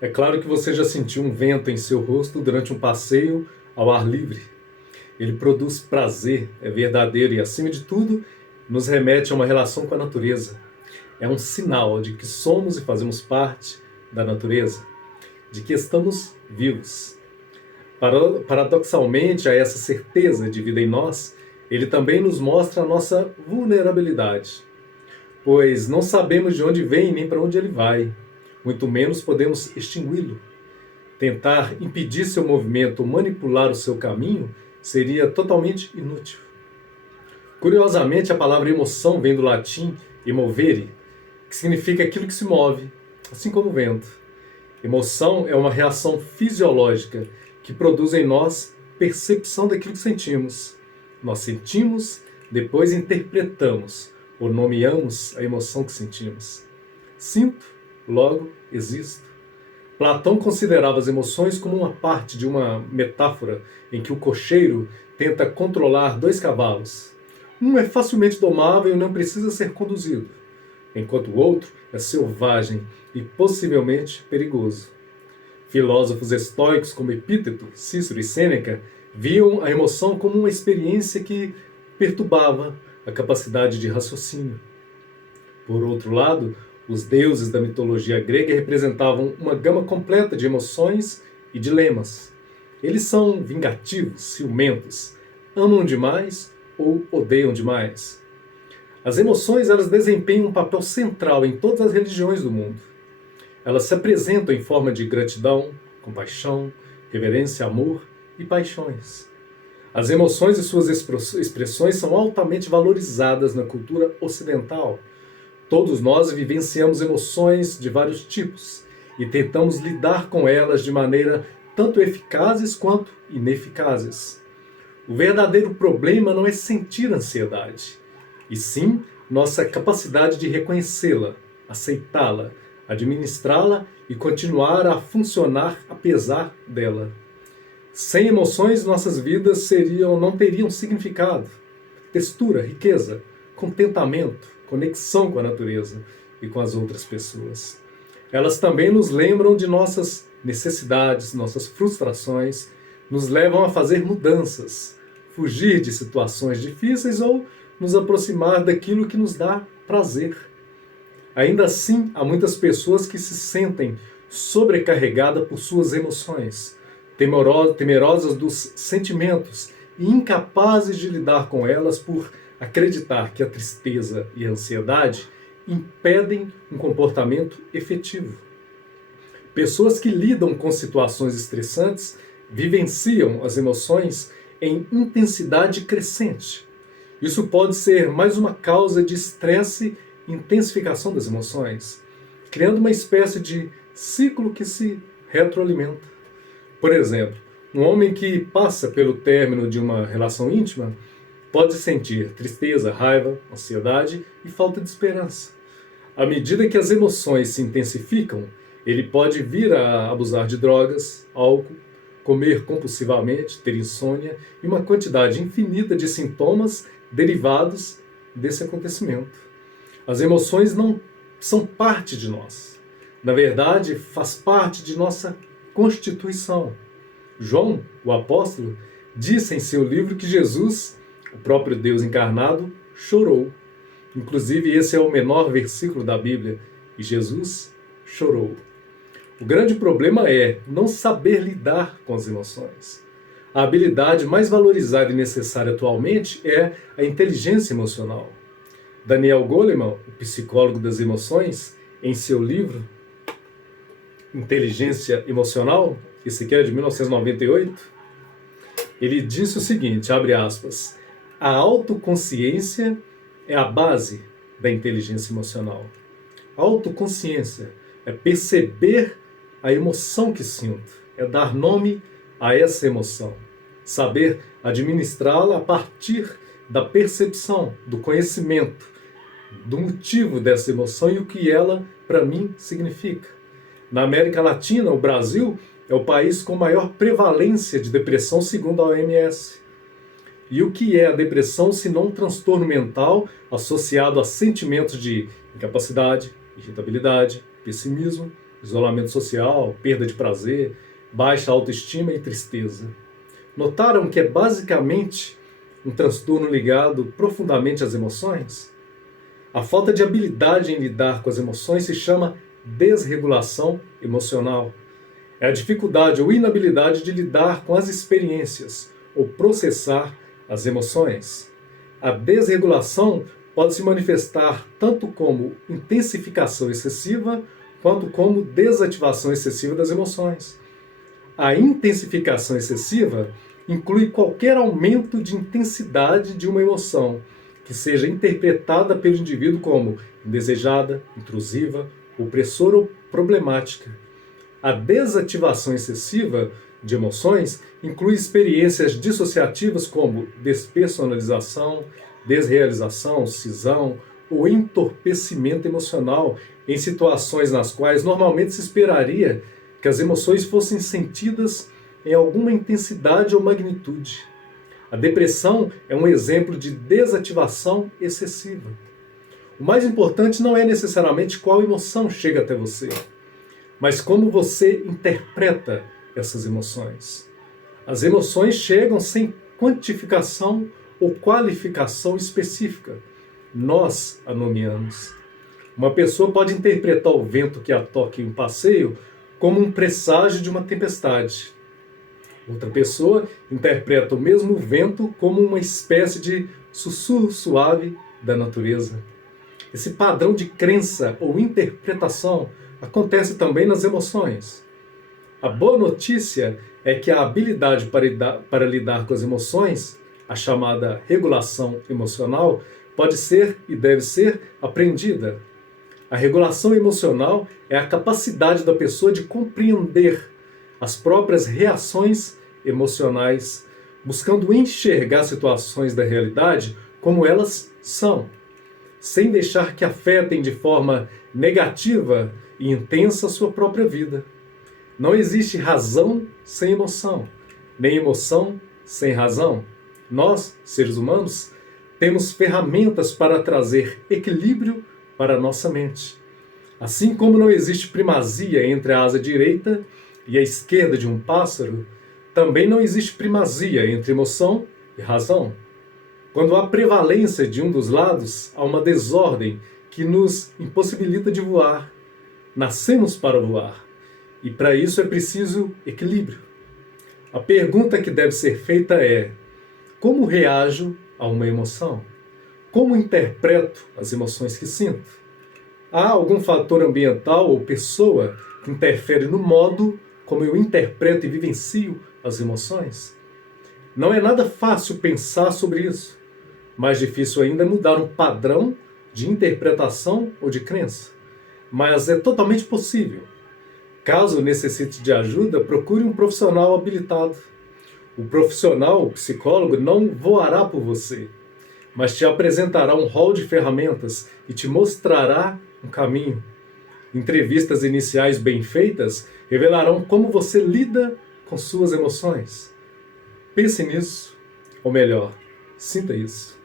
É claro que você já sentiu um vento em seu rosto durante um passeio ao ar livre. Ele produz prazer, é verdadeiro e, acima de tudo, nos remete a uma relação com a natureza. É um sinal de que somos e fazemos parte da natureza, de que estamos vivos. Paradoxalmente, a essa certeza de vida em nós, ele também nos mostra a nossa vulnerabilidade, pois não sabemos de onde vem nem para onde ele vai, muito menos podemos extingui-lo. Tentar impedir seu movimento ou manipular o seu caminho seria totalmente inútil. Curiosamente, a palavra emoção vem do latim emovere, que significa aquilo que se move, assim como o vento. Emoção é uma reação fisiológica que produz em nós percepção daquilo que sentimos. Nós sentimos, depois interpretamos ou nomeamos a emoção que sentimos. Sinto, logo existo. Platão considerava as emoções como uma parte de uma metáfora em que o cocheiro tenta controlar dois cavalos. Um é facilmente domável e não precisa ser conduzido, enquanto o outro é selvagem e possivelmente perigoso. Filósofos estoicos como Epíteto, Cícero e Sêneca viam a emoção como uma experiência que perturbava a capacidade de raciocínio. Por outro lado, os deuses da mitologia grega representavam uma gama completa de emoções e dilemas. Eles são vingativos, ciumentos, amam demais ou odeiam demais. As emoções, elas desempenham um papel central em todas as religiões do mundo. Elas se apresentam em forma de gratidão, compaixão, reverência, amor e paixões. As emoções e suas expressões são altamente valorizadas na cultura ocidental. Todos nós vivenciamos emoções de vários tipos e tentamos lidar com elas de maneira tanto eficazes quanto ineficazes. O verdadeiro problema não é sentir ansiedade, e sim nossa capacidade de reconhecê-la, aceitá-la, administrá-la e continuar a funcionar apesar dela. Sem emoções, nossas vidas não teriam significado, textura, riqueza, contentamento, conexão com a natureza e com as outras pessoas. Elas também nos lembram de nossas necessidades, nossas frustrações, nos levam a fazer mudanças, fugir de situações difíceis ou nos aproximar daquilo que nos dá prazer. Ainda assim, há muitas pessoas que se sentem sobrecarregadas por suas emoções, temerosas dos sentimentos e incapazes de lidar com elas por acreditar que a tristeza e a ansiedade impedem um comportamento efetivo. Pessoas que lidam com situações estressantes vivenciam as emoções em intensidade crescente. Isso pode ser mais uma causa de estresse e intensificação das emoções, criando uma espécie de ciclo que se retroalimenta. Por exemplo, um homem que passa pelo término de uma relação íntima pode sentir tristeza, raiva, ansiedade e falta de esperança. À medida que as emoções se intensificam, ele pode vir a abusar de drogas, álcool, comer compulsivamente, ter insônia e uma quantidade infinita de sintomas derivados desse acontecimento. As emoções não são parte de nós. Na verdade, faz parte de nossa constituição. João, o apóstolo, disse em seu livro que Jesus, o próprio Deus encarnado, chorou. Inclusive, esse é o menor versículo da Bíblia. E Jesus chorou. O grande problema é não saber lidar com as emoções. A habilidade mais valorizada e necessária atualmente é a inteligência emocional. Daniel Goleman, o psicólogo das emoções, em seu livro Inteligência Emocional, esse aqui é de 1998, ele disse o seguinte, abre aspas, a autoconsciência é a base da inteligência emocional. A autoconsciência é perceber a emoção que sinto, é dar nome a essa emoção, saber administrá-la a partir da percepção, do conhecimento, do motivo dessa emoção e o que ela, para mim, significa. Na América Latina, o Brasil é o país com maior prevalência de depressão, segundo a OMS. E o que é a depressão se não um transtorno mental associado a sentimentos de incapacidade, irritabilidade, pessimismo, isolamento social, perda de prazer, baixa autoestima e tristeza. Notaram que é basicamente um transtorno ligado profundamente às emoções? A falta de habilidade em lidar com as emoções se chama desregulação emocional. É a dificuldade ou inabilidade de lidar com as experiências ou processar as emoções. A desregulação pode se manifestar tanto como intensificação excessiva quanto como desativação excessiva das emoções. A intensificação excessiva inclui qualquer aumento de intensidade de uma emoção que seja interpretada pelo indivíduo como indesejada, intrusiva, opressora ou problemática. A desativação excessiva de emoções inclui experiências dissociativas como despersonalização, desrealização, cisão ou entorpecimento emocional em situações nas quais normalmente se esperaria que as emoções fossem sentidas em alguma intensidade ou magnitude. A depressão é um exemplo de desativação excessiva. O mais importante não é necessariamente qual emoção chega até você, mas como você interpreta essas emoções. As emoções chegam sem quantificação ou qualificação específica. Nós a nomeamos. Uma pessoa pode interpretar o vento que a toca em um passeio como um presságio de uma tempestade. Outra pessoa interpreta o mesmo vento como uma espécie de sussurro suave da natureza. Esse padrão de crença ou interpretação acontece também nas emoções. A boa notícia é que a habilidade para lidar com as emoções, a chamada regulação emocional, pode ser e deve ser aprendida. A regulação emocional é a capacidade da pessoa de compreender as próprias reações emocionais, buscando enxergar situações da realidade como elas são, sem deixar que afetem de forma negativa e intensa a sua própria vida. Não existe razão sem emoção, nem emoção sem razão. Nós, seres humanos, temos ferramentas para trazer equilíbrio para a nossa mente. Assim como não existe primazia entre a asa direita e a esquerda de um pássaro, também não existe primazia entre emoção e razão. Quando há prevalência de um dos lados, há uma desordem que nos impossibilita de voar. Nascemos para voar, e para isso é preciso equilíbrio. A pergunta que deve ser feita é: como reajo a uma emoção? Como interpreto as emoções que sinto? Há algum fator ambiental ou pessoa que interfere no modo como eu interpreto e vivencio as emoções? Não é nada fácil pensar sobre isso. Mais difícil ainda é mudar um padrão de interpretação ou de crença. Mas é totalmente possível. Caso necessite de ajuda, procure um profissional habilitado. O profissional, o psicólogo, não voará por você, mas te apresentará um rol de ferramentas e te mostrará um caminho. Entrevistas iniciais bem feitas revelarão como você lida com suas emoções. Pense nisso, ou melhor, sinta isso.